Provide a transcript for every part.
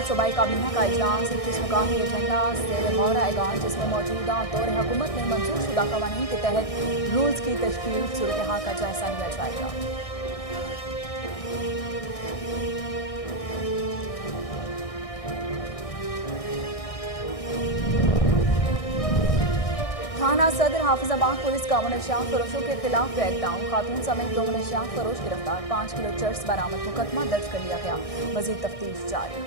सूबाई काबीना का इजलास 21 मुकामी एजेंडा से गौर आएगा, जिसमें मौजूदा दौर हुकूमत में मंजूर शुदा कवानीन के तहत रूल्स की तश्कील सूरत हाल का जायजा लिया जाएगा। थाना सदर हाफिजाबाद पुलिस का मुनशियात फरोशों के खिलाफ क्रैकडाउन, खातून समेत 2 मुनशियात फरोश गिरफ्तार, 5 किलो चर्स बरामद, मुकदमा दर्ज कर लिया गया, मजीद तफ्तीश जारी।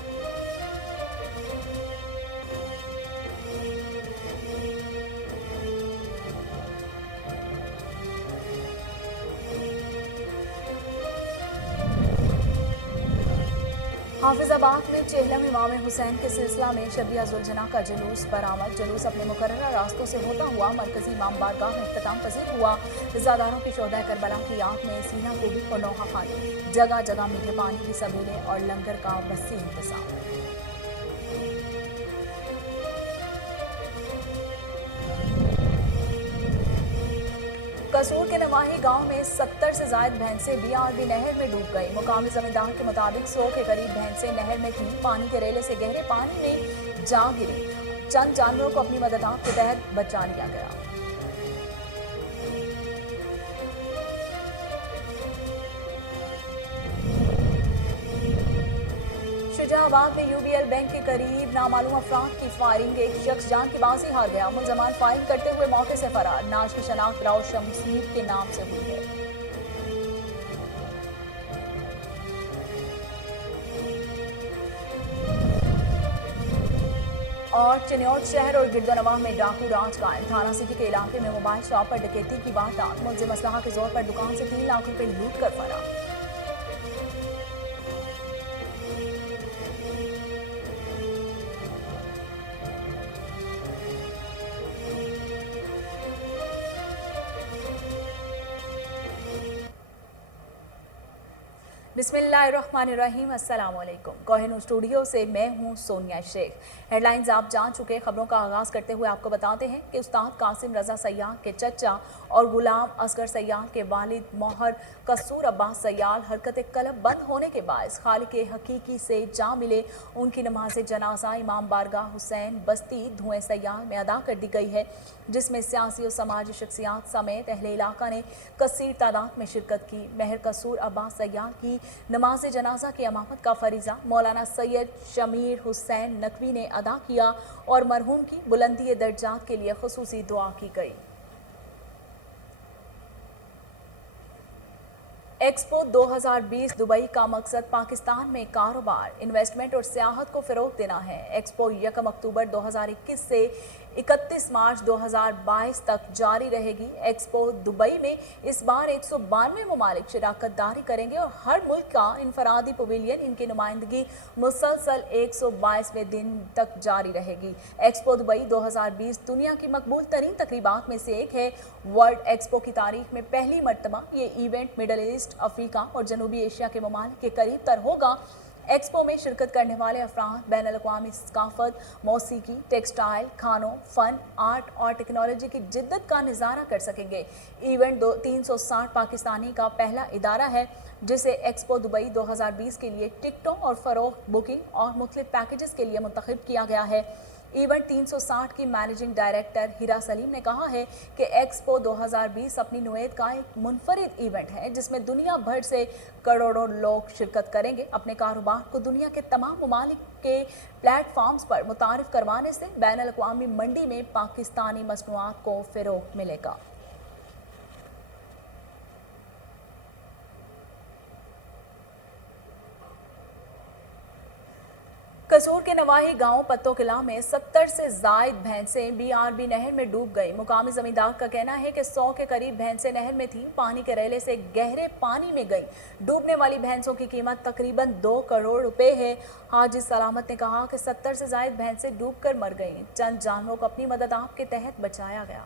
हाफिजाबाद में चेहलम इमाम हुसैन के सिलसिला में शबिया जुलजना का जुलूस बरामद, जुलूस अपने मुकर्ररा रास्तों से होता हुआ मरकजी इमाम बारगाह में इख्तिताम पजीर हुआ। इज़्ज़ादारों की शोहदा करबला की याद में सीना गोभी और नौहा खानी, जगह जगह मीठे पानी की सबीलें और लंगर का वसी इंतजाम। कसूर के नवाही गांव में 70 से जायद भैंसें बीआरबी नहर में डूब गई। मुकामी जमींदार के मुताबिक 100 के करीब भैंसें नहर में थीं, पानी के रेले से गहरे पानी में जा गिरी। चंद जानवरों को अपनी मदद के तहत बचा लिया गया। शुजाबाद में यूबीएल बैंक के करीब नामालूम अफराद की फायरिंग, एक शख्स जान की बाजी हार गया, मुलजमान फायरिंग करते हुए मौके से फरार। नाश की शनाख्त राव शमसीर के नाम से हुई है। और चिन्योट शहर और गिरदोनवाह में डाकू राज कायम, थाना सिटी के इलाके में मोबाइल शॉप पर डकैती की वारदात, मुलजिम असलहा के जोर पर दुकान से 3 लाख रुपए लूट कर फरार। बिस्मिल्लाहिर्रहमानिर्रहीम, अस्सलाम वालेकुम। कोहिनूर स्टूडियो से मैं हूं सोनिया शेख। हेडलाइंस आप जान चुके, खबरों का आगाज़ करते हुए आपको बताते हैं कि उस्ताद कासिम रजा सयाल के चचा और गुलाम असगर सयाल के वालिद मोहर कसूर अब्बास सयाल हरकत कलब बंद होने के बायस खालिक हकीकी से जा मिले। उनकी नमाज जनाजा इमाम बारगाह हुसैन बस्ती धुएं सयाल में अदा कर दी गई है, जिसमें सियासी और समाजी शख्सियात समेत अहले इलाका ने कसीर तादाद में शिरकत की। महर कसूर अब्बास सयाल की नमाज जनाजा की इमामत का फरीज़ा मौलाना सैयद शमीर हुसैन नकवी ने अदा किया और मरहूम की बुलंदी दर्जात के लिए खुसूसी दुआ की गई। एक्सपो 2020 दुबई का मकसद पाकिस्तान में कारोबार, इन्वेस्टमेंट और सियाहत को फ़रोग़ देना है। एक्सपो 1 अक्टूबर 2021 से 31 मार्च 2022 तक जारी रहेगी। एक्सपो दुबई में इस बार 192 ममालिक शिराकत दारी करेंगे और हर मुल्क का इनफरादी पवेलियन इनकी नुमाइंदगी मुसलसल 122वें दिन तक जारी रहेगी। एक्सपो दुबई 2020 दुनिया की मकबूल तरीन तकरीबात में से एक है। वर्ल्ड एक्सपो की तारीख में पहली मरतबा ये इवेंट मिडल ईस्ट, अफ्रीका और जनूबी एशिया के ममालिक के करीब तर होगा। एक्सपो में शिरकत करने वाले अफराद बैनुल-अक़वामी सकाफत, मौसीकी, टेक्सटाइल, खानों, फ़न, आर्ट और टेक्नोलॉजी की जिद्दत का नज़ारा कर सकेंगे। इवेंट 360 पाकिस्तानी का पहला इदारा है जिसे एक्सपो दुबई 2020 के लिए टिकटों और फ़रोख्त, बुकिंग और मुख्तलिफ पैकेजेस के लिए मुंतखब किया गया है। इवेंट 360 की मैनेजिंग डायरेक्टर हिरा सलीम ने कहा है कि एक्सपो 2020 अपनी नोयत का एक मुनफरिद इवेंट है जिसमें दुनिया भर से करोड़ों लोग शिरकत करेंगे। अपने कारोबार को दुनिया के तमाम ममालिक के प्लेटफॉर्म्स पर मुतारिफ करवाने से बैनुल-अक़वामी मंडी में पाकिस्तानी मसनूआत को फ़रोग़ मिलेगा। कसूर के नवाही गांव पत्तो किला में 70 से जायद भैंसें बीआरबी नहर में डूब गई। मुकामी जमींदार का कहना है कि 100 के करीब भैंसें नहर में थीं, पानी के रेले से गहरे पानी में गई। डूबने वाली भैंसों की कीमत तकरीबन 2 करोड़ रुपए है। हाजी सलामत ने कहा कि 70 से जायद भैंसें डूबकर मर गईं। चंद जानवरों को अपनी मदद के तहत बचाया गया।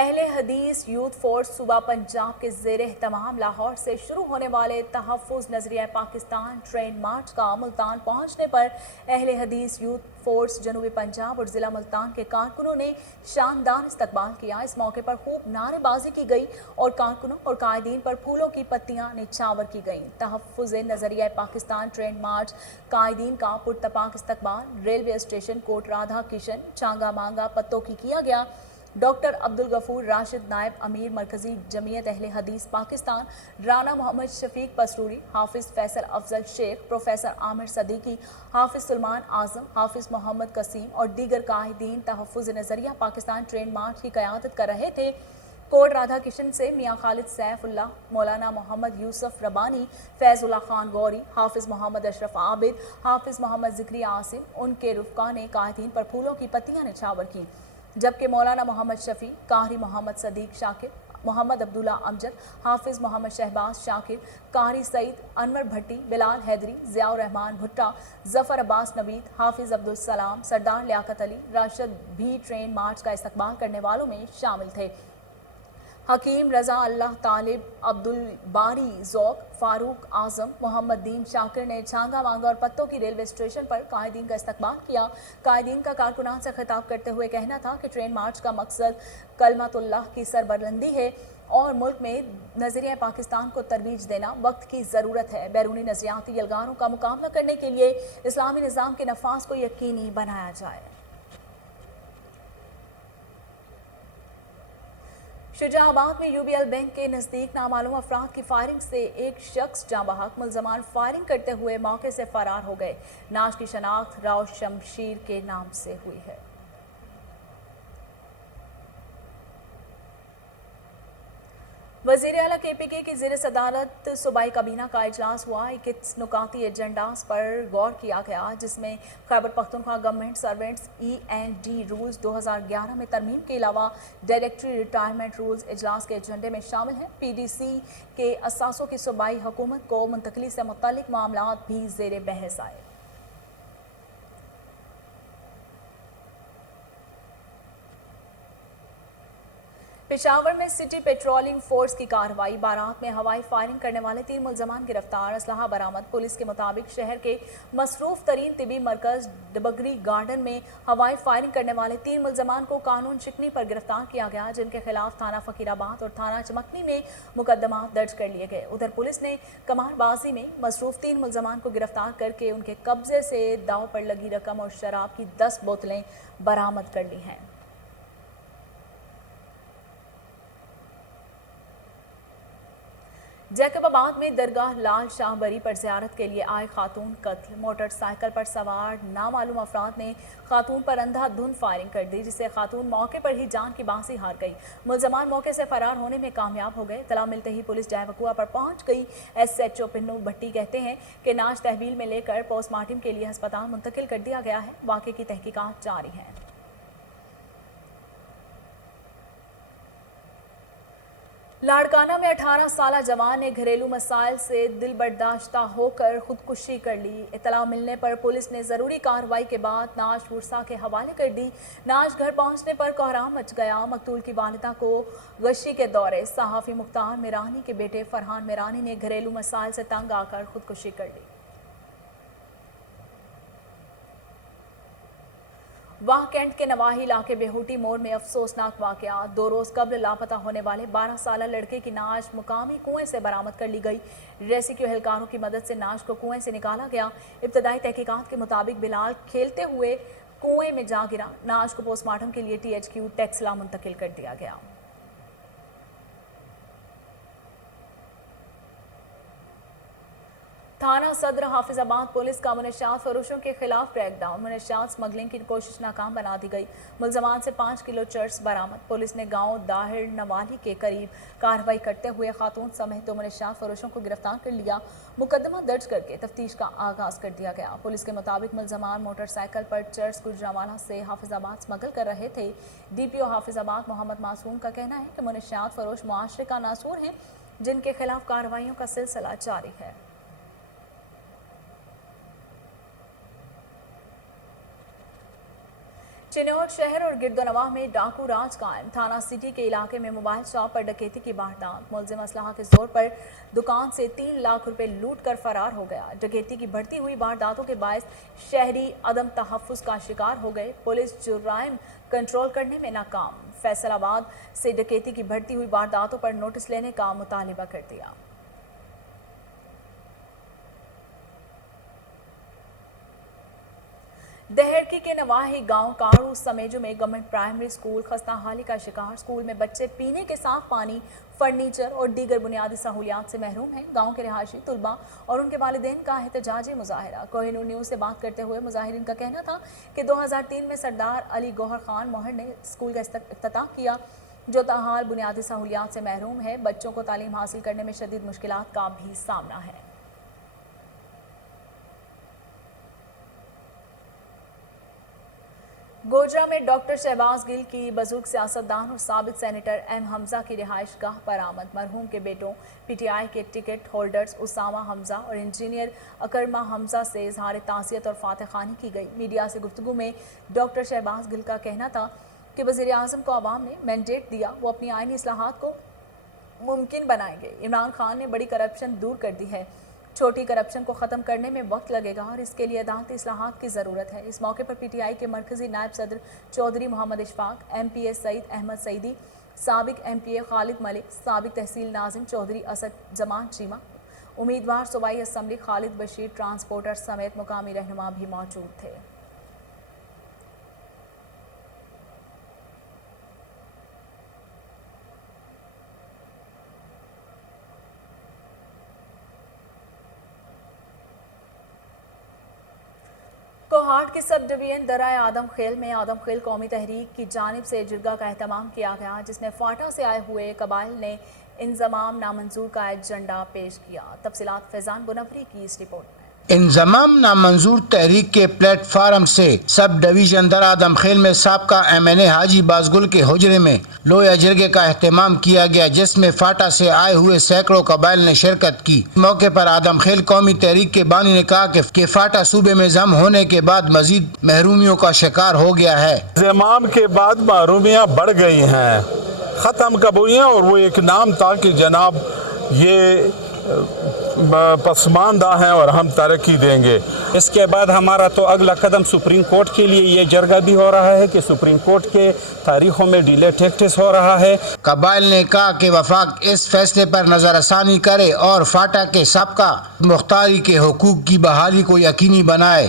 اہل حدیث یوتھ فورس صوبہ پنجاب کے زیر اہتمام لاہور سے شروع ہونے والے تحفظ نظریہ پاکستان ٹرین مارچ کا ملتان پہنچنے پر اہل حدیث یوتھ فورس جنوبی پنجاب اور ضلع ملتان کے کارکنوں نے شاندار استقبال کیا۔ اس موقع پر خوب نعرے بازی کی گئی اور کارکنوں اور قائدین پر پھولوں کی پتیاں نچھاور کی گئیں۔ تحفظ نظریہ پاکستان ٹرین مارچ قائدین کا پرتپاک استقبال ریلوے اسٹیشن کوٹ رادھا کشن چانگا مانگا پتوں کی کیا گیا۔ ڈاکٹر عبدالغفور راشد نائب امیر مرکزی جمعیت اہل حدیث پاکستان، رانا محمد شفیق پسروری، حافظ فیصل افضل شیخ، پروفیسر عامر صدیقی، حافظ سلمان اعظم، حافظ محمد قسیم اور دیگر قائدین تحفظ نظریہ پاکستان ٹرین مارچ کی قیادت کر رہے تھے۔ کوٹ رادھا کشن سے میاں خالد سیف اللہ، مولانا محمد یوسف ربانی، فیض اللہ خان گوری، حافظ محمد اشرف عابد، حافظ محمد ذکری عاصم، ان کے رفقا نے قائدین پر پھولوں کی پتیاں نچھاور کی، جبکہ مولانا محمد شفیع، قاری محمد صدیق شاکر، محمد عبداللہ امجد، حافظ محمد شہباز شاکر، قاری سعید انور بھٹی، بلال حیدری، ضیاء الرحمان بھٹا، ظفر عباس نوید، حافظ عبدالسلام، سردار لیاقت علی، راشد بھی ٹرین مارچ کا استقبال کرنے والوں میں شامل تھے۔ حکیم رضا اللہ طالب، عبدالباری ذوق، فاروق اعظم، محمد دین شاکر نے چھانگا مانگا اور پتوں کی ریلوے اسٹیشن پر قائدین کا استقبال کیا۔ قائدین کا کارکنان سے خطاب کرتے ہوئے کہنا تھا کہ ٹرین مارچ کا مقصد کلمت اللہ کی سربلندی ہے اور ملک میں نظریہ پاکستان کو ترویج دینا وقت کی ضرورت ہے۔ بیرونی نظریاتی یلغاروں کا مقابلہ کرنے کے لیے اسلامی نظام کے نفاذ کو یقینی بنایا جائے۔ شجاع آباد میں یو بی ایل بینک کے نزدیک نامعلوم افراد کی فائرنگ سے ایک شخص جاں بحق، ملزمان فائرنگ کرتے ہوئے موقع سے فرار ہو گئے۔ نعش کی شناخت راؤ شمشیر کے نام سے ہوئی ہے۔ وزیر اعلیٰ کے پی کے کی زیر صدارت صوبائی کابینہ کا اجلاس ہوا۔ 21 نکاتی ایجنڈاز پر غور کیا گیا، جس میں Khyber Pakhtunkhwa government servants END rules 2011 میں ترمیم کے علاوہ ڈائریکٹری ریٹائرمنٹ رولز اجلاس کے ایجنڈے میں شامل ہیں۔ PDC کے اثاثوں کی صوبائی حکومت کو منتقلی سے متعلق معاملات بھی زیر بحث آئے۔ پشاور میں سٹی پیٹرولنگ فورس کی کارروائی، بارات میں ہوائی فائرنگ کرنے والے 3 ملزمان گرفتار، اسلحہ برآمد۔ پولیس کے مطابق شہر کے مصروف ترین طبی مرکز ڈبگری گارڈن میں ہوائی فائرنگ کرنے والے 3 ملزمان کو قانون شکنی پر گرفتار کیا گیا، جن کے خلاف تھانہ فقیرآباد اور تھانہ چمکنی میں مقدمات درج کر لیے گئے۔ ادھر پولیس نے قمار بازی میں مصروف 3 ملزمان کو گرفتار کر کے ان کے قبضے سے داؤ پر لگی رقم اور شراب کی 10 بوتلیں برآمد کر لی ہیں۔ جیکب آباد میں درگاہ لال شاہ بری پر زیارت کے لیے آئے خاتون قتل، موٹر سائیکل پر سوار نامعلوم افراد نے خاتون پر اندھا دھند فائرنگ کر دی، جس سے خاتون موقع پر ہی جان کی بانسی ہار گئی۔ ملزمان موقع سے فرار ہونے میں کامیاب ہو گئے۔ اطلاع ملتے ہی پولیس جائے وقوع پر پہنچ گئی۔ SHO پنو بھٹی کہتے ہیں کہ نعش تحویل میں لے کر پوسٹ مارٹم کے لیے ہسپتال منتقل کر دیا گیا ہے۔ واقعے کی تحقیقات جاری ہیں۔ لاڑکانہ میں 18 سالہ جوان نے گھریلو مسائل سے دل برداشتہ ہو کر خودکشی کر لی۔ اطلاع ملنے پر پولیس نے ضروری کارروائی کے بعد نعش ورثاء کے حوالے کر دی۔ نعش گھر پہنچنے پر کوہرام مچ گیا۔ مقتول کی والدہ کو غشی کے دورے صحافی مختار میرانی کے بیٹے فرحان میرانی نے گھریلو مسائل سے تنگ آ کر خودکشی کر لی۔ واہ کینٹ کے نواحی علاقے بہوٹی موڑ میں افسوسناک واقعہ، 2 روز قبل لاپتہ ہونے والے 12 سالہ لڑکے کی نعش مقامی کنویں سے برآمد کر لی گئی۔ ریسکیو اہلکاروں کی مدد سے نعش کو کنویں سے نکالا گیا۔ ابتدائی تحقیقات کے مطابق بلال کھیلتے ہوئے کنویں میں جا گرا۔ نعش کو پوسٹ مارٹم کے لیے THQ ٹیکسلا منتقل کر دیا گیا۔ تھانہ صدر حافظ آباد پولیس کا منشیات فروشوں کے خلاف کریک ڈاؤن، منشیات سمگلنگ کی کوشش ناکام بنا دی گئی۔ ملزمان سے 5 کلو چرس برآمد۔ پولیس نے گاؤں داہر نوالی کے قریب کارروائی کرتے ہوئے خاتون سمیت 2 منشیات فروشوں کو گرفتار کر لیا۔ مقدمہ درج کر کے تفتیش کا آغاز کر دیا گیا۔ پولیس کے مطابق ملزمان موٹر سائیکل پر چرس گجرانوالہ سے حافظ آباد سمگل کر رہے تھے۔ DPO حافظ آباد محمد معصوم کا کہنا ہے کہ منشیات فروش معاشرے کا ناسور ہیں، جن کے خلاف کارروائیوں کا سلسلہ جاری ہے۔ चिन्नौर शहर और गिरदोनवा में डाकू राज कायम। थाना सिटी के इलाके में मोबाइल शॉप पर डकैती की वारदात। मुलजिम असलहा के जोर पर दुकान से 3 लाख रुपए लूट कर फरार हो गया। डकैती की बढ़ती हुई वारदातों के बायस शहरी अदम तहफ्फुज का शिकार हो गए। पुलिस जुर्राइम कंट्रोल करने में नाकाम। फैसलाबाद से डकैती की बढ़ती हुई वारदातों पर नोटिस लेने का मुतालिबा कर दिया। दहेड़की के नवाही गांव काड़ू समेजो में गवर्नमेंट प्राइमरी स्कूल खस्ताहाली का शिकार। स्कूल में बच्चे पीने के साफ पानी, फर्नीचर और दीगर बुनियादी सहूलियात से महरूम हैं। गांव के रिहायशी तुलबा और उनके वालिदैन का एहतजाजी मुजाहिरा। कोहिनूर न्यूज़ से बात करते हुए मुजाहिरीन का कहना था कि 2003 में सरदार अली गौहर खान मोहर ने स्कूल का इफ्तिताह किया, जो ताहाल बुनियादी सहूलियात से महरूम है। बच्चों को तालीम हासिल करने में शदीद मुश्किलात का भी सामना है। गोजरा में डॉक्टर शहबाज गिल की बुजुर्ग सियासतदान और साबिक सेनेटर एम हमजा की रिहाइश गाह पर आमद। मरहूम के बेटों पीटीआई के टिकट होल्डर्स उसामा हमजा और इंजीनियर अकरमा हमजा से इजहार ताज़ियत और फातखानी की गई। मीडिया से गुफ्तगू में डॉक्टर शहबाज गिल का कहना था कि वज़ीर आज़म को आवाम ने मैंडेट दिया, वो अपनी आइनी इस्लाहात को मुमकिन बनाएंगे। इमरान खान ने बड़ी करप्शन दूर कर दी है, छोटी करप्शन को ख़त्म करने में वक्त लगेगा और इसके लिए अदालती इस्लाहात की ज़रूरत है। इस मौके पर पीटीआई के मरकज़ी नायब सदर चौधरी मोहम्मद इशफाक, एमपीए सईद अहमद सईदी, साबिक एमपीए खालिद मलिक, साबिक तहसील नाजिम चौधरी असद जमान चीमा, उम्मीदवार सूबाई असम्बली खालिद बशीर ट्रांसपोर्टर समेत मुकामी रहनुमा भी मौजूद थे। कोहाट की सब डिवीजन दराए आदम खेल में आदम खेल कौमी तहरीक की जानिब से जिरगा का एहतमाम किया गया, जिसमें फाटा से आए हुए कबाइल ने इंजमाम नामंजूर का एजेंडा पेश किया। तफसीलात फैजान बुनफरी की इस रिपोर्ट में। इंजमाम नामंजूर तहरीक के प्लेटफार्म से सब डिवीजन दर आदम खेल में साबका एमएनए हाजी बाजगुल के हुजरे में लोया जिरगे का एहतमाम किया गया, जिसमें फाटा से आए हुए सैकड़ों कबाइल ने शिरकत की। मौके पर आदम खेल कौमी तहरीक के बानी ने कहा कि फाटा सूबे में जम होने के बाद मजीद महरूमियों का शिकार हो गया है। इंजमाम के बाद महरूमियाँ बढ़ गई हैं, ख़त्म कब हुई हैं, और वो एक नाम था कि जनाब ये पसमानदा हैं और हम तरक्की देंगे। इसके बाद हमारा तो अगला कदम सुप्रीम कोर्ट के लिए ये जरगा भी हो रहा है कि सुप्रीम कोर्ट के तारीखों में डिले टैक्टिस हो रहा है। कबाइल ने कहा कि वफाक इस फैसले पर नजरसानी करे और फाटा के सबका मुख्तारी के हुकूक की बहाली को यकीनी बनाए।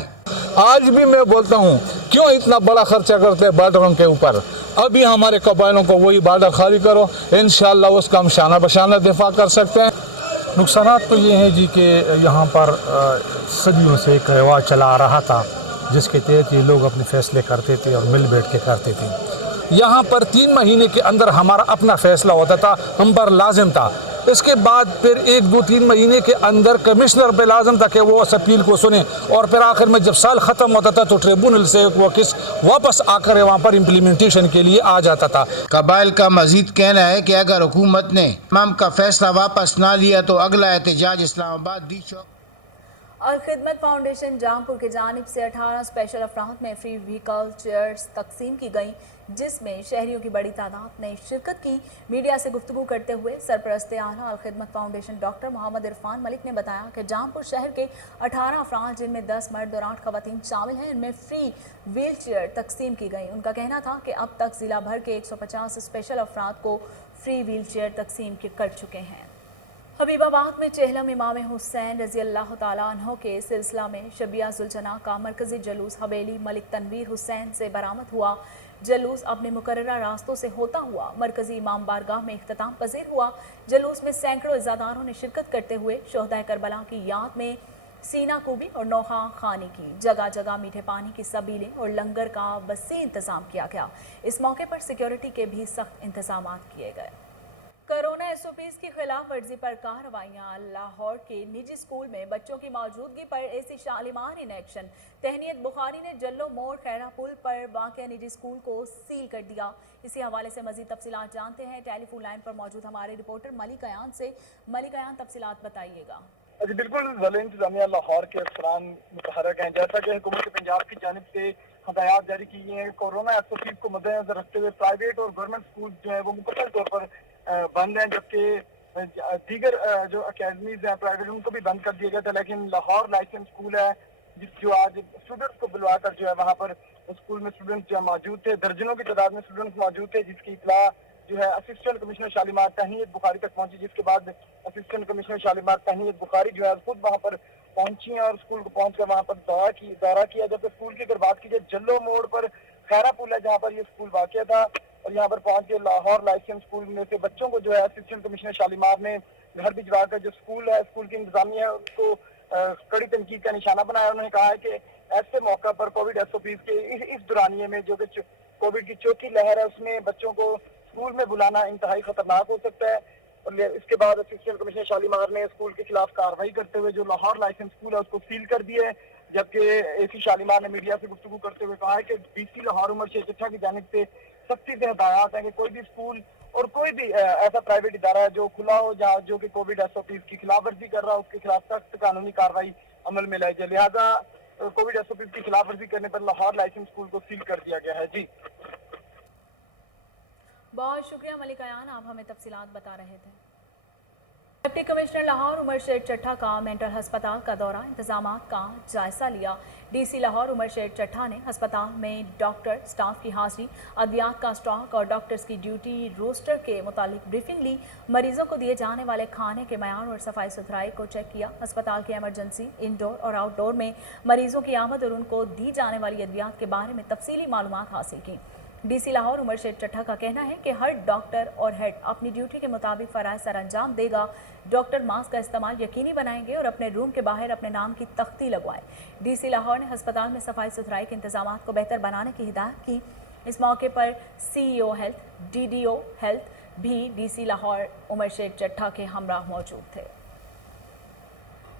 आज भी मैं बोलता हूँ, क्यों इतना बड़ा खर्चा करते हैं बॉर्डरों के ऊपर? अभी हमारे कबाइलों को वही बॉर्डर खाली करो, इंशाअल्लाह उसका हम शाना बशाना दिफा कर सकते हैं। नुकसानात तो ये हैं जी कि यहाँ पर सदियों से एक रिवाज चला आ रहा था जिसके तहत ये लोग अपने फैसले करते थे और मिल बैठ के करते थे। यहाँ पर 3 महीने के अंदर हमारा अपना फैसला होता था, हम पर लाजिम था। इसके बाद फिर 1-2-3 महीने के अंदर कमिश्नर पे लाजिम था कि वो उस अपील को सुने, और फिर आखिर में जब साल ख़त्म होता था तो ट्रिब्यूनल से वो किस वापस आकर वहाँ पर इम्प्लीमेंटेशन के लिए आ जाता था। कबाइल का मजीद कहना है कि अगर हुकूमत ने इमाम का फैसला वापस ना लिया तो अगला एहतजाज इस्लामाबाद दी चौक। अल खिदमत फाउंडेशन जामपुर की जानिब से 18 स्पेशल अफराद में फ्री व्हीकल चेयर्स तकसीम की गई, जिसमें शहरियों की बड़ी तादाद ने शिरकत की। मीडिया से गुफ्तगू करते हुए सरपरस्त आला अल खिदमत फाउंडेशन डॉक्टर मोहम्मद इरफान मलिक ने बताया कि जामपुर शहर के 18 अफराद, जिनमें 10 मर्द और 8 खवातीन शामिल हैं, इनमें फ्री व्हील चेयर तकसीम की गई। उनका कहना था कि अब तक जिला भर के 150 स्पेशल अफराद को फ्री व्हील चेयर तकसीम कर चुके हैं। हबीबाबाद में चेहलम इमाम हुसैन रजी अल्लाह ताला अन्हो के सिलसिला में शबिया जुलजना का मरकजी जलूस हवेली मलिक तनवीर हुसैन से बरामद हुआ। जलूस अपने मुकर्ररा रास्तों से होता हुआ मरकजी इमाम बारगाह में इख्तिताम पजीर हुआ। जलूस में सैकड़ों इज़्ज़ादारों ने शिरकत करते हुए शोहदाए करबला की याद में सीना कुबी और नौहा खानी की। जगह जगह मीठे पानी की सबीलें और लंगर का वसी इंतजाम किया गया। इस मौके पर सिक्योरिटी के भी सख्त इंतजाम किए गए। कोरोना एसओपीज की खिलाफ वर्जी पर कार्रवाइयां। लाहौर के निजी स्कूल में बच्चों की मौजूदगी पर एसी शालिमार इन एक्शन। तहनीत बुखारी ने जल्लो मोड़ खैरा पुल पर वाक़या निजी स्कूल को सील कर दिया। इसी हवाले से मजीद तफसीलात जानते हैं टेलीफोन लाइन पर मौजूद हमारे रिपोर्टर मलिक अयान से। मलिक अयान, तफसीलात बताइएगा। जी बिल्कुल, ज़िला इंतजामिया लाहौर के अफसरान मुतहरक हैं। जैसा कि हुकूमत पंजाब की जानिब से हदायत जारी की गई हैं। कोरोना एसओपी को मद्देनजर रखते हुए प्राइवेट और गवर्नमेंट स्कूल जो है वो मुकम्मल तौर पर बंद हैं, जबकि दीगर जो अकेडमीज हैं प्राइवेट उनको भी बंद कर दिया गया था। लेकिन लाहौर लाइसेंस स्कूल है जो आज स्टूडेंट्स को बुलवा कर जो है वहाँ पर स्कूल में स्टूडेंट्स जो मौजूद थे, दर्जनों की तादाद में स्टूडेंट्स मौजूद थे, जिसकी इत्तला जो है असिस्टेंट कमिश्नर शालीमार तहनीत बुखारी तक पहुंची, जिसके बाद असिस्टेंट कमिश्नर शालीमार तहनीत बुखारी जो है खुद वहाँ पर पहुंची हैं और स्कूल को पहुंचकर वहाँ पर दौरा किया। जबकि स्कूल की अगर बात की जाए, जल्लो मोड़ पर खैरा पुल है जहाँ पर ये स्कूल वाक़या था, और यहाँ पर पहुंच के लाहौर लाइसेंस स्कूल में से बच्चों को जो है असिस्टेंट कमिश्नर शालीमार ने घर भिजवा कर जो स्कूल है, स्कूल की इंतजामिया है, उसको कड़ी तनकीद का निशाना बनाया। उन्होंने कहा है कि ऐसे मौका पर कोविड एसओपी के इस दौरानिए में जो कि कोविड की चौथी लहर है उसमें बच्चों को स्कूल में बुलाना इंतहाई खतरनाक हो सकता है। और इसके बाद असिस्टेंट कमिश्नर शालीमार ने स्कूल के खिलाफ कार्रवाई करते हुए जो लाहौर लाइसेंस स्कूल है उसको सील कर दिया है। जबकि एसी शालीमार ने मीडिया से गुफ्तगू करते हुए कहा है कि डीसी लाहौर उमर शेख चट्ठा की जानिब से सख्ती से हदायत है कि कोई भी स्कूल और कोई भी ऐसा प्राइवेट इदारा है जो खुला हो जहाँ जो कि कोविड एसओपी की खिलाफ वर्जी कर रहा है उसके खिलाफ सख्त कानूनी कार्रवाई अमल में लाई जाए। लिहाजा कोविड एसओपी की खिलाफ वर्जी करने पर लाहौर लाइसेंस स्कूल को सील कर दिया गया है। जी बहुत शुक्रिया मलिक अयान, आप हमें तफसीलात बता रहे थे। डिप्टी कमिश्नर लाहौर उमर शेख चट्ठा का मेंटल अस्पताल का दौरा, इंतजामात का जायजा लिया। डीसी लाहौर उमर शेख चट्ठा ने अस्पताल में डॉक्टर, स्टाफ की हाजिरी, अद्वियात का स्टॉक और डॉक्टर्स की ड्यूटी रोस्टर के मुतालिक ब्रीफिंग ली। मरीजों को दिए जाने वाले खाने के मयार और सफाई सुथराई को चेक किया। अस्पताल की एमरजेंसी, इंडोर और आउटडोर में मरीजों की आमद और उनको दी जाने वाली अद्वियात के बारे में तफसीली मालूमात हासिल की। डीसी लाहौर उमर शेख चट्ठा का कहना है कि हर डॉक्टर और हेड अपनी ड्यूटी के मुताबिक फराइज सर अंजाम देगा। डॉक्टर मास्क का इस्तेमाल यकीनी बनाएंगे और अपने रूम के बाहर अपने नाम की तख्ती लगवाएं। डीसी लाहौर ने अस्पताल में सफाई सुथराई के इंतजाम को बेहतर बनाने की हिदायत की। इस मौके पर सीईओ हेल्थ, डीडीओ हेल्थ भी डीसी लाहौर उमर शेख चट्ठा के हमराह मौजूद थे।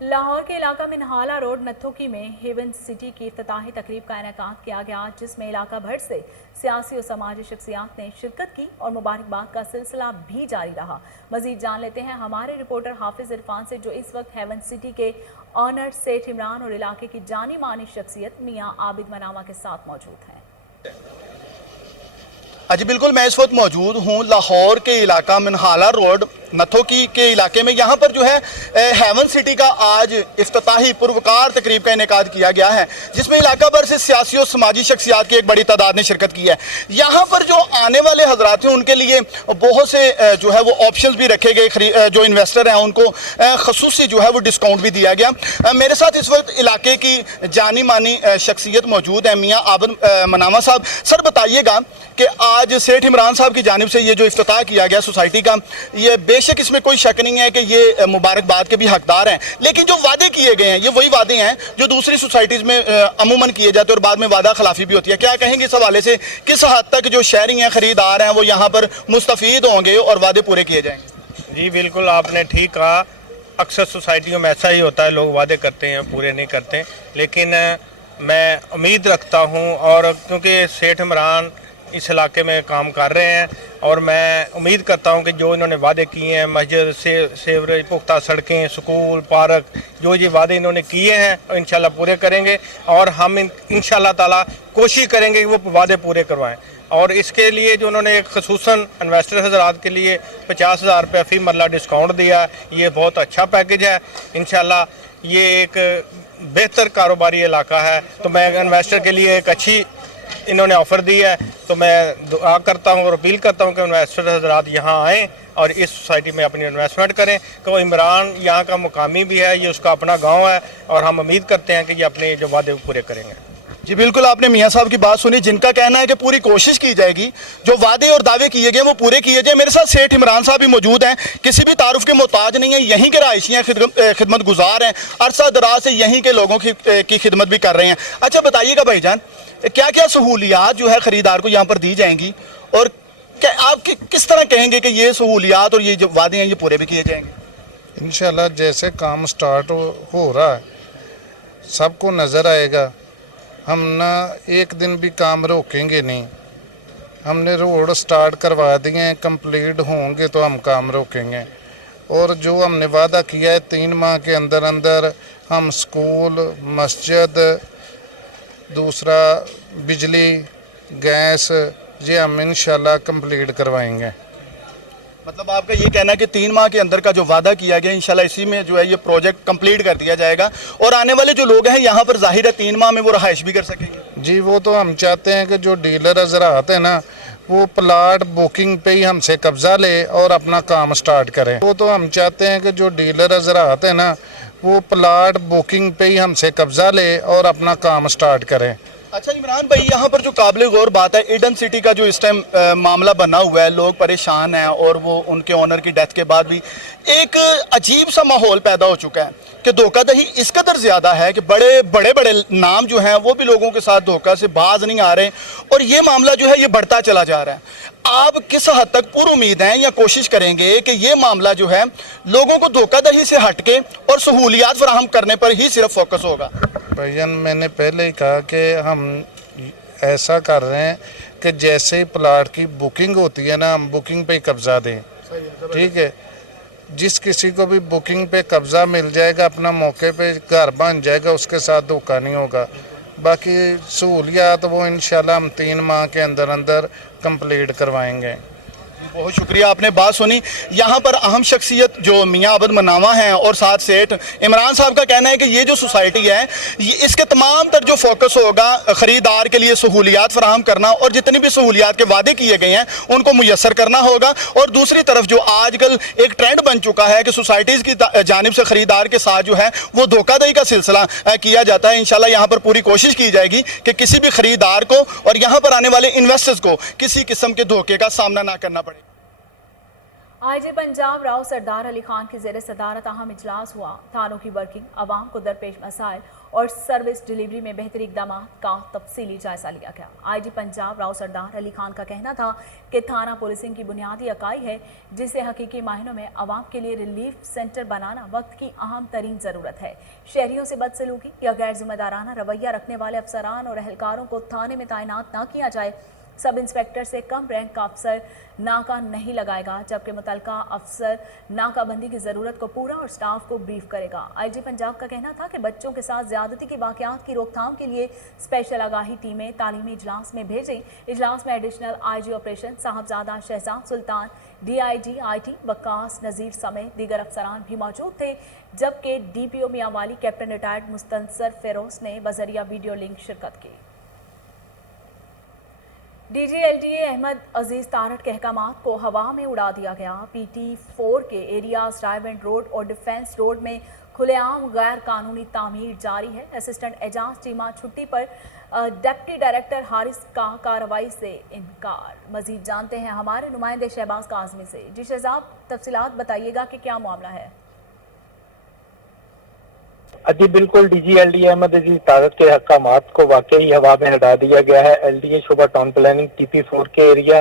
लाहौर के इलाका में नहाला रोड नथोकी में हेवन सिटी की इफ्तिताही तकरीब का इनेकाद किया गया, जिसमें इलाका भर से सियासी और समाजी शख्सियात ने शिरकत की और मुबारकबाद का सिलसिला भी जारी रहा। मजीद जान लेते हैं हमारे रिपोर्टर हाफिज इरफान से, जो इस वक्त हेवन सिटी के ऑनर सेठ इमरान और इलाके की जानी मानी शख्सियत मियाँ आबिद मनामा के साथ मौजूद हैं। जी बिल्कुल, मैं इस वक्त मौजूद हूँ लाहौर के इलाका मनहाला रोड नथोकी के इलाके में। यहाँ पर जो है हेवन सिटी का आज इफ्तिताही पुरवकार तकरीब का इनेकाद किया गया है, जिसमें इलाका भर से सियासी और समाजी शख्सियात की एक बड़ी तादाद ने शिरकत की है। यहाँ पर जो आने वाले हजरात हैं उनके लिए बहुत से जो है वो ऑप्शंस भी रखे गए। जो इन्वेस्टर हैं उनको खसूसी जो है वो डिस्काउंट भी दिया गया। मेरे साथ इस वक्त इलाके की जानी मानी शख्सियत मौजूद है, मियाँ आबिद मनामा साहब। सर बताइएगा कि आज सेठ इमरान साहब की जानिब से ये जो इफ्तिताह किया गया सोसाइटी का, ये बेशक इसमें कोई शक नहीं है कि ये मुबारकबाद के भी हकदार हैं, लेकिन जो वादे किए गए हैं ये वही वादे हैं जो दूसरी सोसाइटीज़ में अमूमन किए जाते हैं और बाद में वादा खिलाफी भी होती है। क्या कहेंगे इस हवाले से, किस हद तक जो शहरी हैं, ख़रीदार हैं, वो यहाँ पर मुस्तफ़ीद होंगे और वादे पूरे किए जाएंगे? जी बिल्कुल, आपने ठीक कहा। अक्सर सोसाइटियों में ऐसा ही होता है, लोग वादे करते हैं पूरे नहीं करते, लेकिन मैं उम्मीद रखता हूँ, और क्योंकि सेठ इमरान इस इलाके में काम कर रहे हैं और मैं उम्मीद करता हूं कि जो इन्होंने वादे किए हैं, मस्जिद से सेवरेज, पुख्ता सड़कें, स्कूल, पार्क, जो ये वादे इन्होंने किए हैं इंशाल्लाह पूरे करेंगे। और हम इंशाल्लाह ताला कोशिश करेंगे कि वो वादे पूरे करवाएं। और इसके लिए जो उन्होंने खसूसन इन्वेस्टर हज़रात के लिए 50,000 रुपये फ़ी मरला डिस्काउंट दिया, ये बहुत अच्छा पैकेज है। इंशाल्लाह ये एक बेहतर कारोबारी इलाका है, तो मैं इन्वेस्टर के लिए एक अच्छी इन्होंने ऑफ़र दी है। तो मैं दुआ करता हूँ और अपील करता हूँ कि इन्वेस्टर हज़रात यहाँ आएँ और इस सोसाइटी में अपनी इन्वेस्टमेंट करें। तो इमरान यहाँ का मुकामी भी है, ये उसका अपना गांव है, और हम उम्मीद करते हैं कि ये अपने जो वादे पूरे करेंगे। जी बिल्कुल, आपने मियाँ साहब की बात सुनी, जिनका कहना है कि पूरी कोशिश की जाएगी, जो वादे और दावे किए गए वो पूरे किए जाए। मेरे साथ सेठ इमरान साहब भी मौजूद हैं, किसी भी तारुफ के मोहताज नहीं है, यहीं के रहायशी हैं, खिदमत गुजार हैं, अरसा दराज से यहीं के लोगों की खिदमत भी कर रहे हैं। अच्छा बताइएगा भाईजान, क्या क्या सहूलियात जो है ख़रीदार को यहाँ पर दी जाएंगी, और क्या आप किस तरह कहेंगे कि ये सहूलियात और ये जो वादे हैं ये पूरे भी किए जाएंगे? इंशाल्लाह जैसे काम स्टार्ट हो रहा है सबको नज़र आएगा। हम ना एक दिन भी काम रोकेंगे नहीं। हमने रोड स्टार्ट करवा दिए हैं, कंप्लीट होंगे तो हम काम रोकेंगे। और जो हमने वादा किया है 3 माह के अंदर अंदर हम स्कूल, मस्जिद, दूसरा बिजली गैस ये हम इंशाल्लाह कंप्लीट करवाएंगे। मतलब आपका ये कहना है कि 3 माह के अंदर का जो वादा किया गया इंशाल्लाह इसी में जो है ये प्रोजेक्ट कंप्लीट कर दिया जाएगा और आने वाले जो लोग हैं यहाँ पर जाहिर है 3 माह में वो रहाइश भी कर सकेंगे। जी वो तो हम चाहते हैं कि जो डीलर हजरात है ना वो प्लाट बुकिंग पे ही हमसे कब्जा ले और अपना काम स्टार्ट करें। वो तो हम चाहते हैं कि जो डीलर हजरात है ना वो प्लाट बुकिंग पे ही हमसे कब्जा ले और अपना काम स्टार्ट करें। अच्छा इमरान भाई, यहाँ पर जो काबिल गौर बात है, ईडन सिटी का जो इस टाइम मामला बना हुआ है, लोग परेशान हैं और वो उनके ओनर की डेथ के बाद भी एक अजीब सा माहौल पैदा हो चुका है कि धोखाधड़ी इस कदर ज़्यादा है कि बड़े बड़े नाम जो हैं वो भी लोगों के साथ धोखा से बाज नहीं आ रहे और ये मामला जो है ये बढ़ता चला जा रहा है। आप किस हद तक पूरी उम्मीद हैं या कोशिश करेंगे कि ये मामला जो है लोगों को धोखाधड़ी से हटके और सहूलियात फराहम करने पर ही सिर्फ फोकस होगा? भैया मैंने पहले ही कहा कि हम ऐसा कर रहे हैं कि जैसे ही प्लाट की बुकिंग होती है ना हम बुकिंग पे ही कब्जा दें। ठीक है, जिस किसी को भी बुकिंग पे कब्जा मिल जाएगा अपना मौके पे घर बन जाएगा, उसके साथ धोखा नहीं होगा। बाकी सहूलियात वो इंशाल्लाह हम 3 माह के अंदर अंदर कंप्लीट करवाएंगे। बहुत शुक्रिया, आपने बात सुनी। यहाँ पर अहम शख्सियत जो मियाँ अबद मनावा हैं और साथ सेठ इमरान साहब का कहना है कि ये जो सोसाइटी है ये इसके तमाम तर जो फोकस होगा ख़रीदार के लिए सहूलियात फराहम करना और जितनी भी सहूलियात के वादे किए गए हैं उनको मुयस्सर करना होगा। और दूसरी तरफ जो आजकल एक ट्रेंड बन चुका है कि सोसाइटीज़ की जानिब से ख़रीदार के साथ जो है वो धोखाधड़ी का सिलसिला किया जाता है। इंशाल्लाह यहाँ पर पूरी कोशिश की जाएगी कि किसी भी ख़रीदार को और यहाँ पर आने वाले इन्वेस्टर्स को किसी किस्म के धोखे का सामना ना करना पड़े। आईजी पंजाब राव सरदार अली खान की ज़ेर सदारत अहम इजलास हुआ। थानों की वर्किंग, आवाम को दरपेश मसाइल और सर्विस डिलीवरी में बेहतरी इक़दाम का तफसीली जायजा लिया गया। आईजी पंजाब राव सरदार अली खान का कहना था कि थाना पुलिसिंग की बुनियादी इकाई है जिसे हकीकी मायनों में आवाम के लिए रिलीफ सेंटर बनाना वक्त की अहम तरीन ज़रूरत है। शहरियों से बदसलूकी या गैर जिम्मेदाराना रवैया रखने वाले अफसरान और अहलकारों को थाने में तैनात न किया जाए। सब इंस्पेक्टर से कम रैंक का अफसर नाका नहीं लगाएगा, जबकि मुतलका अफसर नाकाबंदी की ज़रूरत को पूरा और स्टाफ को ब्रीफ करेगा। आईजी पंजाब का कहना था कि बच्चों के साथ ज़्यादती की वाक़यात की रोकथाम के लिए स्पेशल आगाही टीमें तालीमी इजलास में भेजें। इजलास में additional IG operation Sahibzada Shahzad Sultan, DIG IT Waqas Nazir समेत दीगर अफसरान भी मौजूद थे, जबकि DPO Mianwali captain retired Mustansar Feroz ने बजरिया वीडियो लिंक शिरकत की। DG LDA अहमद अजीज़ तारट के अहकामात को हवा में उड़ा दिया गया। PT4 के एरियाज डायमंड रोड और डिफेंस रोड में खुलेआम गैर कानूनी तामीर जारी है। असिस्टेंट एजाज चीमा छुट्टी पर डिप्टी डायरेक्टर हारिस का कार्रवाई से इनकार। मजीद जानते हैं हमारे नुमाइंदे शहबाज काज़मी से। जी शहजाब, तफसीलात बताइएगा कि क्या मामला है? जी बिल्कुल, DG LDA अहमद अजीज तारट के अहकामात को वाकई हवा में हटा दिया गया है। LDA शोबा टाउन प्लानिंग TP4 के एरिया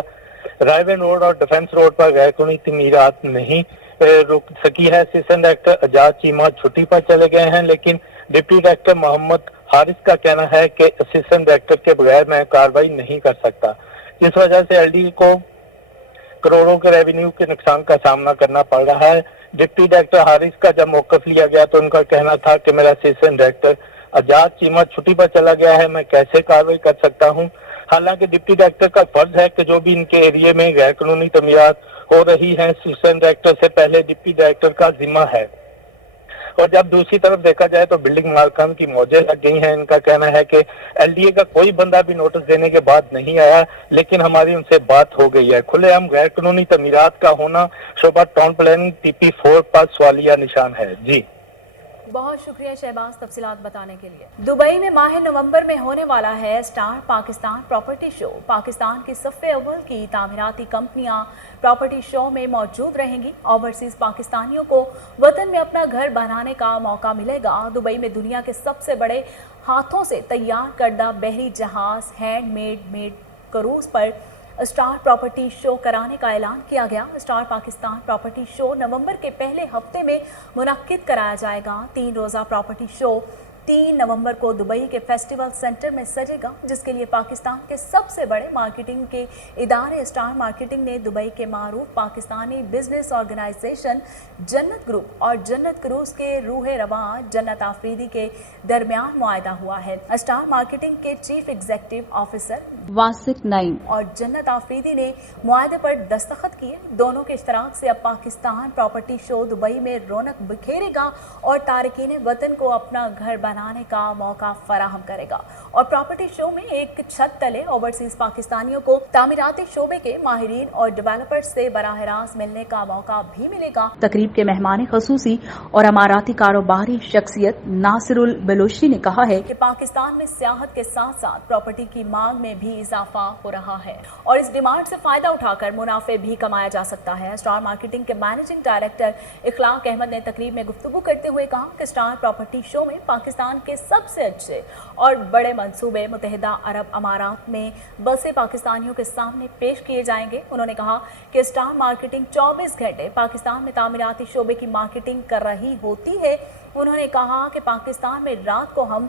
रायवन रोड और डिफेंस रोड पर गैर कानूनी तमीरात नहीं रुक सकी है। असिस्टेंट डायरेक्टर एजाज चीमा छुट्टी पर चले गए हैं, लेकिन डिप्टी डायरेक्टर मोहम्मद हारिस का कहना है कि असिस्टेंट डायरेक्टर के बगैर मैं कार्रवाई नहीं कर सकता। इस वजह से LDA को करोड़ों के रेवेन्यू के नुकसान का सामना करना पड़ रहा है। डिप्टी डायरेक्टर हारिस का जब मौकफ लिया गया तो उनका कहना था कि मेरा असिस्टेंट डायरेक्टर आजाद चीमा छुट्टी पर चला गया है, मैं कैसे कार्रवाई कर सकता हूं। हालांकि डिप्टी डायरेक्टर का फर्ज है कि जो भी इनके एरिया में गैर कानूनी तमीरात हो रही हैं असिस्टेंट डायरेक्टर से पहले डिप्टी डायरेक्टर का जिम्मा है। और जब दूसरी तरफ देखा जाए तो बिल्डिंग मालकान की मौजें लग गई हैं। इनका कहना है कि LDA का कोई बंदा भी नोटिस देने के बाद नहीं आया, लेकिन हमारी उनसे बात हो गई है। खुलेआम गैर कानूनी तमीरात का होना शोबा टाउन प्लानिंग TP4 पर सवालिया निशान है। जी बहुत शुक्रिया शहबाज तफसीलात बताने के लिए। दुबई में माह नवंबर में होने वाला है star Pakistan property show. Pakistan की सफ़े अव्वल की तामीराती कंपनियां प्रॉपर्टी शो में मौजूद रहेंगी। ओवरसीज पाकिस्तानियों को वतन में अपना घर बनाने का मौका मिलेगा। दुबई में दुनिया के सबसे बड़े हाथों से तैयार करदा बहरी जहाज हैंडमेड क्रूज पर स्टार प्रॉपर्टी शो कराने का ऐलान किया गया। स्टार पाकिस्तान प्रॉपर्टी शो नवंबर के पहले हफ्ते में मुनक्किद कराया जाएगा। 3 रोज़ा प्रॉपर्टी शो 3 नवंबर को दुबई के फेस्टिवल सेंटर में सजेगा, जिसके लिए पाकिस्तान के सबसे बड़े मार्केटिंग के इदारे स्टार मार्केटिंग ने दुबई के मारूफ पाकिस्तानी बिजनेस ऑर्गेनाइजेशन जन्नत ग्रुप और जन्नत क्रूज के रूहे रवां जन्नत आफरीदी के दरमियान मुआहदा हुआ है। स्टार मार्केटिंग के चीफ एग्जीक्यूटिव ऑफिसर वासिक नईम और जन्नत आफरीदी ने मुआहदे पर दस्तखत किए। दोनों के इश्तराक से अब पाकिस्तान प्रॉपर्टी शो दुबई में रौनक बिखेरेगा और तारकीन वतन को अपना घर बनाने का मौका फराहम करेगा। और प्रॉपर्टी शो में एक छत तले ओवरसीज पाकिस्तानियों को तामीराती शोबे के माहिरीन और डेवलपर्स से बराह रास्त मिलने का मौका भी मिलेगा। तकरीब के मेहमान खसूसी और अमाराती कारोबारी शख्सियत नासिरुल बलोची ने कहा है कि पाकिस्तान में सियाहत के साथ साथ प्रॉपर्टी की मांग में भी इजाफा हो रहा है और इस डिमांड से फायदा उठाकर मुनाफे भी कमाया जा सकता है। स्टार मार्केटिंग के मैनेजिंग डायरेक्टर इखलाक अहमद ने तकरीब में गुफ्तगू करते हुए कहा कि स्टार प्रॉपर्टी शो में पाकिस्तान के सबसे अच्छे और बड़े मंसूबे मुत्तहिदा अरब अमारात में बसे पाकिस्तानियों के सामने पेश किए जाएंगे। उन्होंने कहा कि स्टार मार्केटिंग 24 घंटे पाकिस्तान में तामीराती शोबे की मार्केटिंग कर रही होती है। उन्होंने कहा कि पाकिस्तान में रात को हम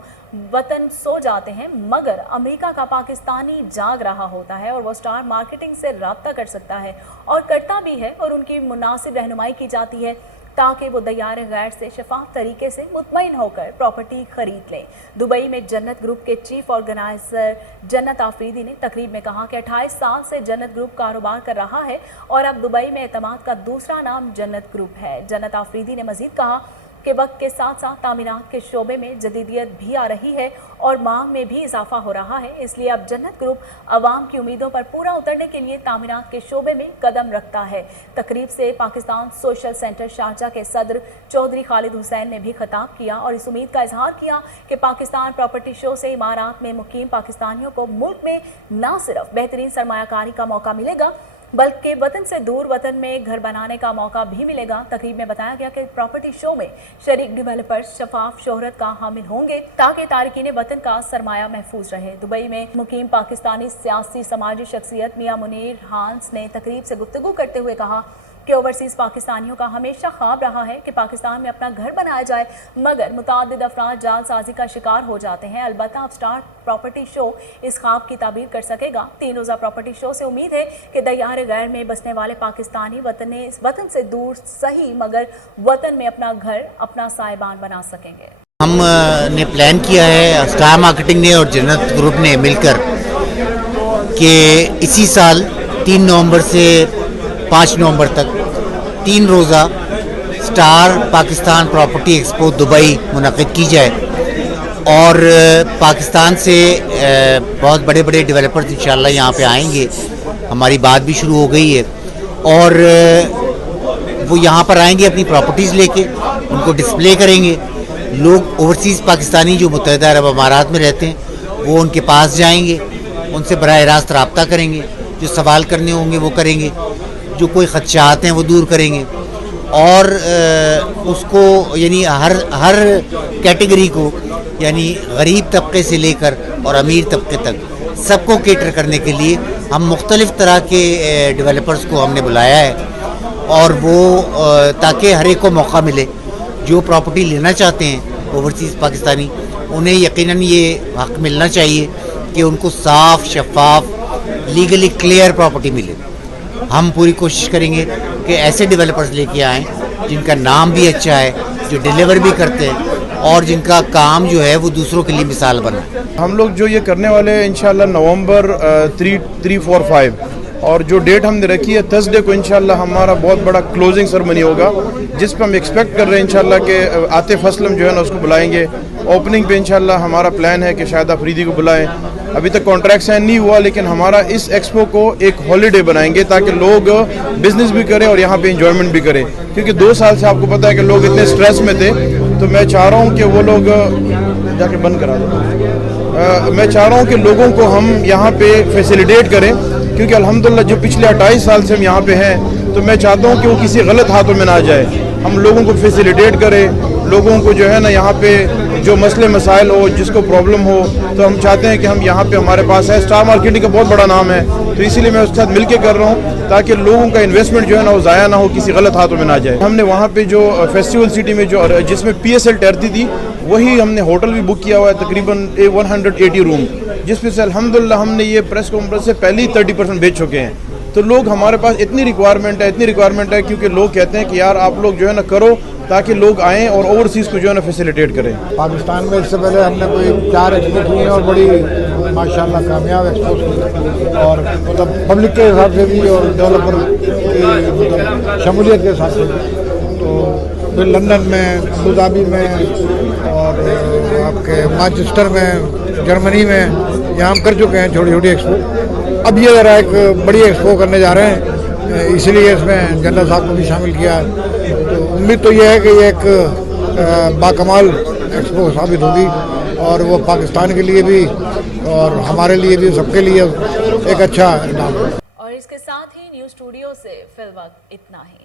वतन सो जाते हैं, मगर अमेरिका का पाकिस्तानी जाग रहा होता है और वो स्टार मार्केटिंग से राब्ता कर सकता है और करता भी है और उनकी मुनासिब रहनुमाई की जाती है ताकि वो दयार गैर से शफाफ तरीके से मुतमईन होकर प्रॉपर्टी खरीद लें। दुबई में जन्नत ग्रुप के चीफ ऑर्गेनाइजर जन्नत आफरीदी ने तकरीब में कहा कि 28 साल से जन्नत ग्रुप कारोबार कर रहा है और अब दुबई में एतमाद का दूसरा नाम जन्नत ग्रुप है। जन्नत आफरीदी ने मजीद कहा कि वक्त के साथ साथ तामीरात के शोबे में जदीदियत भी आ रही है और मांग में भी इजाफा हो रहा है, इसलिए अब जन्नत ग्रुप अवाम की उम्मीदों पर पूरा उतरने के लिए तामीरात के शोबे में कदम रखता है। तकरीब से पाकिस्तान सोशल सेंटर शारजा के सदर चौधरी खालिद हुसैन ने भी खिताब किया और इस उम्मीद का इजहार किया कि पाकिस्तान प्रॉपर्टी शो से इमारात में मुकीम पाकिस्तानियों को मुल्क में न सिर्फ बेहतरीन सरमायाकारी का मौका मिलेगा बल्कि वतन से दूर वतन में घर बनाने का मौका भी मिलेगा। तकरीब में बताया गया कि प्रॉपर्टी शो में शरीक डेवलपर्स शफाफ शोहरत का हामिल होंगे ताकि तारकीन वतन का सरमाया महफूज रहे। दुबई में मुकीम पाकिस्तानी सियासी समाजी शख्सियत मियां मुनीर हांस ने तकरीब से गुफ्तगू करते हुए कहा कि ओवरसीज पाकिस्तानियों का हमेशा ख्वाब रहा है कि पाकिस्तान में अपना घर बनाया जाए, मगर मुतादिद अफराद जालसाजी का शिकार हो जाते हैं। अलबत्ता अब स्टार प्रॉपर्टी शो इस ख्वाब की ताबीर कर सकेगा। 3 रोज़ा प्रॉपर्टी शो से उम्मीद है कि दयार गैर में बसने वाले पाकिस्तानी वतन से दूर सही मगर वतन में अपना घर अपना साहिबान बना सकेंगे। हमने प्लान किया है स्टार मार्केटिंग ने और जन्नत ग्रुप ने मिलकर कि इसी साल 3 नवंबर से 5 नवंबर तक 3 रोज़ा star Pakistan property expo Dubai मुनक़िद की जाए और पाकिस्तान से बहुत बड़े बड़े डेवलपर्स इंशाल्लाह यहाँ पे आएंगे। हमारी बात भी शुरू हो गई है और वो यहाँ पर आएंगे अपनी प्रॉपर्टीज़ लेके, उनको डिस्प्ले करेंगे। लोग ओवरसीज़ पाकिस्तानी जो मुत्तहिदा अरब अमारात में रहते हैं वो उनके पास जाएंगे, उनसे बराह रास्त रब्ता करेंगे, जो सवाल करने होंगे वो करेंगे, जो कोई खदशात हैं वो दूर करेंगे और उसको यानी हर कैटेगरी को यानी गरीब तबके से लेकर और अमीर तबके तक सबको केटर करने के लिए हम मुख्तलिफ़ तरह के डेवलपर्स को हमने बुलाया है और वो ताकि हर एक को मौका मिले। जो प्रॉपर्टी लेना चाहते हैं ओवरसीज़ पाकिस्तानी, उन्हें यकीनन ये हक़ मिलना चाहिए कि उनको साफ़ शफाफ लीगली क्लियर प्रॉपर्टी मिले। हम पूरी कोशिश करेंगे कि ऐसे डेवलपर्स लेके आएँ जिनका नाम भी अच्छा है, जो डिलीवर भी करते हैं और जिनका काम जो है वो दूसरों के लिए मिसाल बना। हम लोग जो ये करने वाले हैं इंशाल्लाह नवंबर 3, 4, 5 और जो डेट हमने रखी है थर्सडे को इंशाल्लाह हमारा बहुत बड़ा क्लोजिंग सेरेमनी होगा, जिस पर हम एक्सपेक्ट कर रहे हैं इंशाल्लाह कि आतिफ असलम जो है ना उसको बुलाएंगे। ओपनिंग पे इंशाल्लाह हमारा प्लान है कि शायद अफरीदी को बुलाएं। अभी तक कॉन्ट्रैक्ट साइन नहीं हुआ, लेकिन हमारा इस एक्सपो को एक हॉलीडे बनाएंगे ताकि लोग बिजनेस भी करें और यहाँ पे इंजॉयमेंट भी करें, क्योंकि 2 साल से आपको पता है कि लोग इतने स्ट्रेस में थे। तो मैं चाह रहा हूँ कि वो लोग जाके बंद करा दो। मैं चाह रहा हूँ कि लोगों को हम यहाँ पे फैसिलिटेट करें, क्योंकि अल्हम्दुलिल्लाह जो पिछले 28 साल से हम यहाँ पे हैं, तो मैं चाहता हूँ कि वो किसी गलत हाथों में ना जाए। हम लोगों को फैसिलिटेट करें, लोगों को जो है ना यहाँ पे जो मसले मसाइल हो, जिसको प्रॉब्लम हो, तो हम चाहते हैं कि हम यहाँ पे हमारे पास है। स्टार मार्केटिंग का बहुत बड़ा नाम है, तो इसीलिए मैं उसके साथ मिलके कर रहा हूँ ताकि लोगों का इन्वेस्टमेंट जो है ना वो ज़ाया ना हो, किसी गलत हाथों में ना जाए। हमने वहाँ पे जो फेस्टिवल सिटी में जो जिसमें PSL ठहरती थी वही हमने होटल भी बुक किया हुआ है तकरीबन 180 रूम, जिसमें से अल्हम्दुलिल्लाह हमने ये प्रेस कॉन्फ्रेंस से पहले ही 30% भेज चुके हैं। तो लोग हमारे पास इतनी रिक्वायरमेंट है क्योंकि लोग कहते हैं कि यार आप लोग जो है ना करो ताकि लोग आएँ और ओवरसीज़ को जो है ना फैसिलिटेट करें। पाकिस्तान में इससे पहले हमने कोई 4 एक्सपो की हैं और बड़ी माशाल्लाह कामयाब एक्सपो की, और मतलब पब्लिक के हिसाब से भी और डेवलपर की मतलब शमूलियत के हिसाब से भी। तो फिर लंदन में, अबू धाबी में और आपके मैनचेस्टर में, जर्मनी में यहाँ हम कर चुके हैं छोटी छोटी एक्सपो। अब ये ज़रा एक बड़ी एक्सपो करने जा रहे हैं, इसलिए इसमें जनरल साहब को भी शामिल किया है। तो उम्मीद तो ये है कि ये एक बाकमाल एक्सपो साबित होगी और वो पाकिस्तान के लिए भी और हमारे लिए भी, सबके लिए एक अच्छा इनाम है। और इसके साथ ही न्यूज़ स्टूडियो से फिलहाल इतना ही।